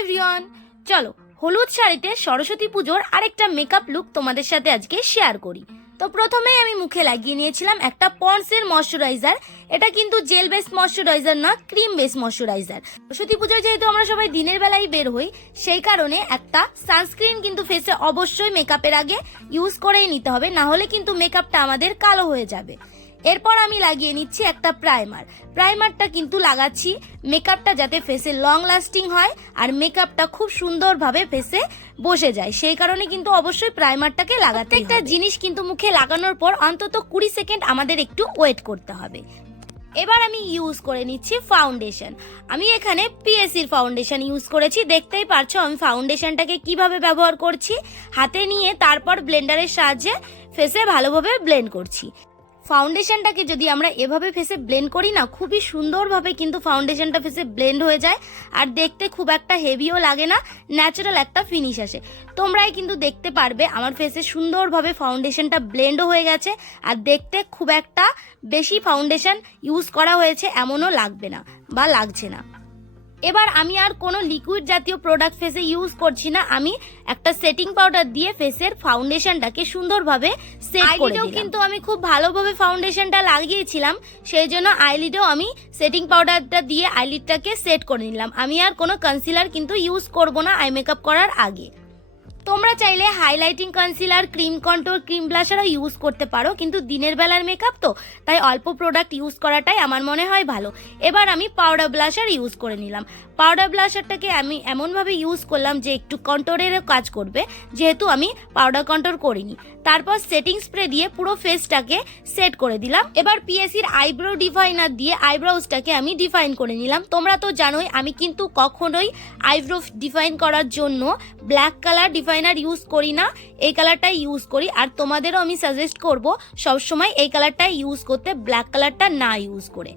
Everyone, চলো হলুদ শাড়িতে সরস্বতী পুজোর আরেকটা মেকআপ লুক তোমাদের সাথে আজকে শেয়ার করি। তো প্রথমেই আমি মুখে লাগিয়ে নিয়েছিলাম একটা পন্ডসের ময়শ্চারাইজার। এটা কিন্তু জেল বেস ময়শ্চারাইজার না, ক্রিম বেস ময়শ্চারাইজার। সরস্বতী পুজোয় যেহেতু আমরা সবাই দিনের বেলায় বের হই, সেই কারণে একটা সানস্ক্রিন কিন্তু ফেসে অবশ্যই মেকআপের আগে ইউজ করেই নিতে হবে, না হলে কিন্তু মেকআপটা আমাদের কালো হয়ে যাবে। এরপর আমি লাগিয়ে নিচ্ছি একটা প্রাইমারটা কিন্তু লাগাচ্ছি মেকআপটা যাতে ফেসে লং লাস্টিং হয় আর মেকআপটা খুব সুন্দরভাবে ফেসে বসে যায়, সেই কারণে কিন্তু অবশ্যই প্রাইমারটাকে লাগাতে হবে। একটা জিনিস কিন্তু মুখে লাগানোর পর অন্তত 20 সেকেন্ড আমাদের একটু ওয়েট করতে হবে। এবার আমি ইউজ করে নিচ্ছি ফাউন্ডেশন। আমি এখানে পিএসির ফাউন্ডেশন ইউজ করেছি, দেখতেই পারছো আমি ফাউন্ডেশনটাকে কিভাবে ব্যবহার করছি। হাতে নিয়ে তারপর ব্লেন্ডারের সাহায্যে ফেসে ভালোভাবে ব্লেন্ড করছি। ফাউন্ডেশনটাকে যদি আমরা এভাবে ফেসে ব্লেন্ড করি না, খুবই সুন্দরভাবে কিন্তু ফাউন্ডেশনটা ফেসে ব্লেন্ড হয়ে যায় আর দেখতে খুব একটা হেভিও লাগে না, ন্যাচারাল একটা ফিনিশ আসে। তোমরাই কিন্তু দেখতে পারবে আমার ফেসে সুন্দরভাবে ফাউন্ডেশনটা ব্লেন্ডও হয়ে গেছে আর দেখতে খুব একটা বেশি ফাউন্ডেশন ইউজ করা হয়েছে এমনও লাগবে না বা লাগছে না। এবার আমি আর কোনো লিকুইড জাতীয় প্রোডাক্ট ফেসে ইউজ করছি না, আমি একটা সেটিং পাউডার দিয়ে ফেসের ফাউন্ডেশনটাকে সুন্দরভাবে সেট করে দিলাম। কিন্তু আমি খুব ভালোভাবে ফাউন্ডেশনটা লাগিয়েছিলাম, সেই জন্য আইলিডেও আমি সেটিং পাউডারটা দিয়ে আইলিডটাকে সেট করে নিলাম। আমি আর কোনো কনসিলার কিন্তু ইউজ করব না আই মেকআপ করার আগে। তোমরা চাইলে highlighting concealer, cream control, cream ব্লাশারও ইউজ করতে পারো, কিন্তু দিনের বেলার মেকআপ তো তাই অল্প প্রোডাক্ট ইউজ করাটাই আমার মনে হয় ভালো। এবার আমি পাউডার ব্লাশার ইউজ করে নিলাম। পাউডার ব্লাশারটাকে আমি এমনভাবে ইউজ করলাম যে একটু কন্ট্রোলেরও কাজ করবে, যেহেতু আমি পাউডার কন্ট্রোল করিনি। তারপর সেটিং স্প্রে দিয়ে পুরো ফেসটাকে সেট করে দিলাম। এবার পিএসির আইব্রো ডিফাইনার দিয়ে আইব্রোজটাকে আমি ডিফাইন করে নিলাম। তোমরা তো জানোই আমি কিন্তু কখনোই আইব্রো ডিফাইন করার জন্য ব্ল্যাক কালার ডিফাইনার ইউজ করি না, এই কালারটাই ইউজ করি। আর তোমাদেরও আমি সাজেস্ট করব সবসময় এই কালারটাই ইউজ করতে, ব্ল্যাক কালারটা না ইউজ করে।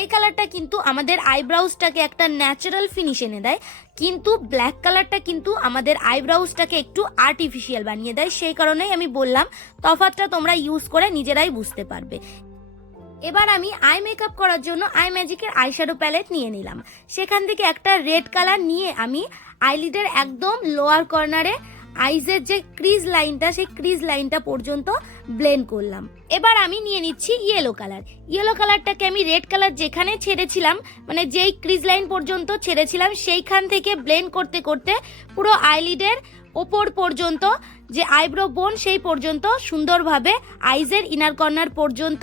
এই কালারটা কিন্তু আমাদের আইব্রাউজটাকে একটা ন্যাচারাল ফিনিশ এনে দেয়, কিন্তু ব্ল্যাক কালারটা কিন্তু আমাদের আইব্রাউজটাকে একটু আর্টিফিশিয়াল বানিয়ে দেয়। সেই কারণেই আমি বললাম তফাৎটা তোমরা ইউজ করে নিজেরাই বুঝতে পারবে। এবার আমি আই মেকআপ করার জন্য আই ম্যাজিকের আইশ্যাডো প্যালেট নিয়ে নিলাম। সেখান থেকে একটা রেড কালার নিয়ে আমি আইলিডের একদম লোয়ার কর্নারে আইজের যে ক্রিজ লাইনটা, সেই ক্রিজ লাইনটা পর্যন্ত ব্লেন্ড করলাম। এবার আমি নিয়ে নিচ্ছি ইয়েলো কালারটাকে আমি রেড কালার যেখানে ছেড়েছিলাম, মানে যেই ক্রিজ লাইন পর্যন্ত ছেড়েছিলাম সেইখান থেকে ব্লেন্ড করতে করতে পুরো আইলিডের ওপর পর্যন্ত, যে আইব্রো বোন সেই পর্যন্ত সুন্দরভাবে আইজের ইনার কর্নার পর্যন্ত।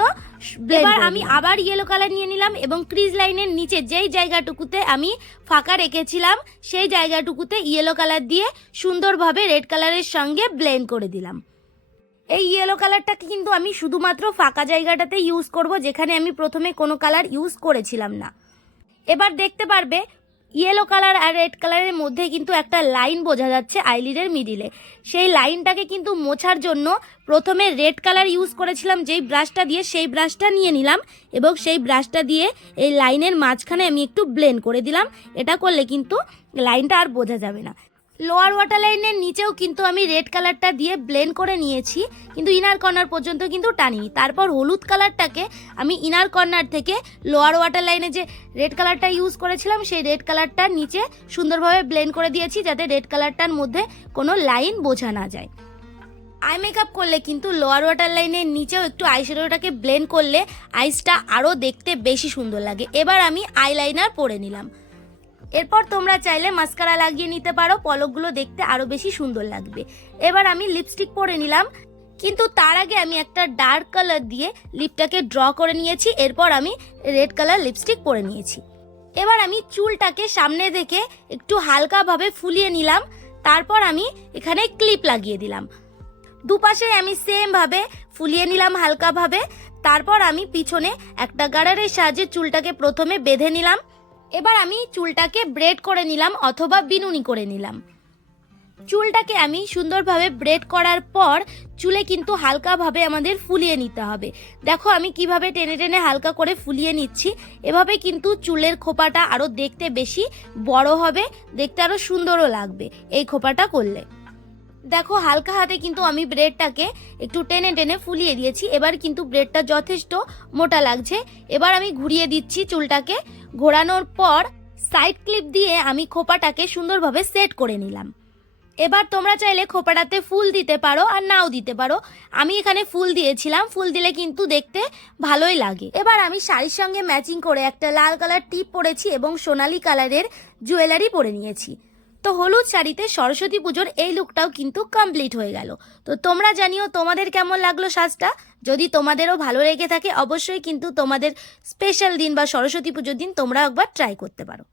এবার আমি আবার ইয়েলো কালার নিয়ে নিলাম এবং ক্রিজ লাইনের নিচে যেই জায়গাটুকুতে আমি ফাঁকা রেখেছিলাম সেই জায়গাটুকুতে ইয়েলো কালার দিয়ে সুন্দরভাবে রেড কালারের সঙ্গে ব্লেন্ড করে দিলাম। এই ইয়েলো কালারটাকে কিন্তু আমি শুধুমাত্র ফাঁকা জায়গাটাতে ইউজ করব, যেখানে আমি প্রথমে কোনো কালার ইউজ করেছিলাম না। এবার দেখতে পারবে ইয়েলো কালার আর রেড কালারের মধ্যে কিন্তু একটা লাইন বোঝা যাচ্ছে আইলিডের মিডিলে। সেই লাইনটাকে কিন্তু মোছার জন্য প্রথমে রেড কালার ইউজ করেছিলাম যেই ব্রাশটা দিয়ে, সেই ব্রাশটা নিয়ে নিলাম এবং সেই ব্রাশটা দিয়ে এই লাইনের মাঝখানে আমি একটু ব্লেন্ড করে দিলাম। এটা করলে কিন্তু লাইনটা আর বোঝা যাবে না। লোয়ার ওয়াটার লাইনের নিচেও কিন্তু আমি রেড কালারটা দিয়ে ব্লেন্ড করে নিয়েছি, কিন্তু ইনার কর্নার পর্যন্ত কিন্তু টানিনি। তারপর হলুদ কালারটাকে আমি ইনার কর্নার থেকে লোয়ার ওয়াটার লাইনে যে রেড কালারটা ইউজ করেছিলাম সেই রেড কালারটার নিচে সুন্দরভাবে ব্লেন্ড করে দিয়েছি, যাতে রেড কালারটার মধ্যে কোনো লাইন বোঝা না যায়। আই মেকআপ করলে কিন্তু লোয়ার ওয়াটার লাইনের নিচেও একটু আইশ্যাডোটাকে ব্লেন্ড করলে আইসটা আরও দেখতে বেশি সুন্দর লাগে। এবার আমি আইলাইনার পরে নিলাম। এরপর তোমরা চাইলে মাস্কারা লাগিয়ে নিতে পারো, পলকগুলো দেখতে আরো বেশি সুন্দর লাগবে। এবার আমি লিপস্টিক পরে নিলাম, কিন্তু তার আগে আমি একটা ডার্ক কালার দিয়ে লিপটাকে ড্র করে নিয়েছি। এরপর আমি রেড কালার লিপস্টিক পরে নিয়েছি। এবার আমি চুলটাকে সামনে থেকে একটু হালকাভাবে ফুলিয়ে নিলাম। তারপর আমি এখানে ক্লিপ লাগিয়ে দিলাম। দুপাশে আমি সেম ভাবে ফুলিয়ে নিলাম হালকাভাবে। তারপর আমি পিছনে একটা গার্ডারের সাহায্যে চুলটাকে প্রথমে বেঁধে নিলাম। এবার আমি চুলটাকে ব্রেড করে নিলাম অথবা বিনুনি করে নিলাম। চুলটাকে আমি সুন্দরভাবে ব্রেড করার পর চুলে কিন্তু হালকাভাবে আমাদের ফুলিয়ে নিতে হবে। দেখো আমি কিভাবে টেনে টেনে হালকা করে ফুলিয়ে নিচ্ছি। এভাবে কিন্তু চুলের খোপাটা আরো দেখতে বেশি বড় হবে, দেখতে আরো সুন্দরও লাগবে এই খোপাটা করলে। দেখো হালকা হাতে কিন্তু আমি ব্রেডটাকে একটু টেনে টেনে ফুলিয়ে দিয়েছি। এবার কিন্তু ব্রেডটা যথেষ্ট মোটা লাগছে। এবার আমি ঘুরিয়ে দিচ্ছি চুলটাকে। ঘোরানোর পর সাইড ক্লিপ দিয়ে আমি খোপাটাকে সুন্দরভাবে সেট করে নিলাম। এবার তোমরা চাইলে খোপাটাতে ফুল দিতে পারো আর নাও দিতে পারো। আমি এখানে ফুল দিয়েছিলাম, ফুল দিলে কিন্তু দেখতে ভালোই লাগে। এবার আমি শাড়ির সঙ্গে ম্যাচিং করে একটা লাল কালার টিপ পরেছি এবং সোনালি কালারের জুয়েলারি পরে নিয়েছি। তো হলুদ শাড়িতে সরস্বতী পুজোর এই লুকটাও কিন্তু কমপ্লিট হয়ে গেল। তো তোমরা জানিও তোমাদের কেমন লাগলো সাজটা। যদি তোমাদেরও ভালো লেগে থাকে অবশ্যই কিন্তু তোমাদের স্পেশাল দিন বা সরস্বতী পুজোর দিন তোমরা একবার ট্রাই করতে পারো।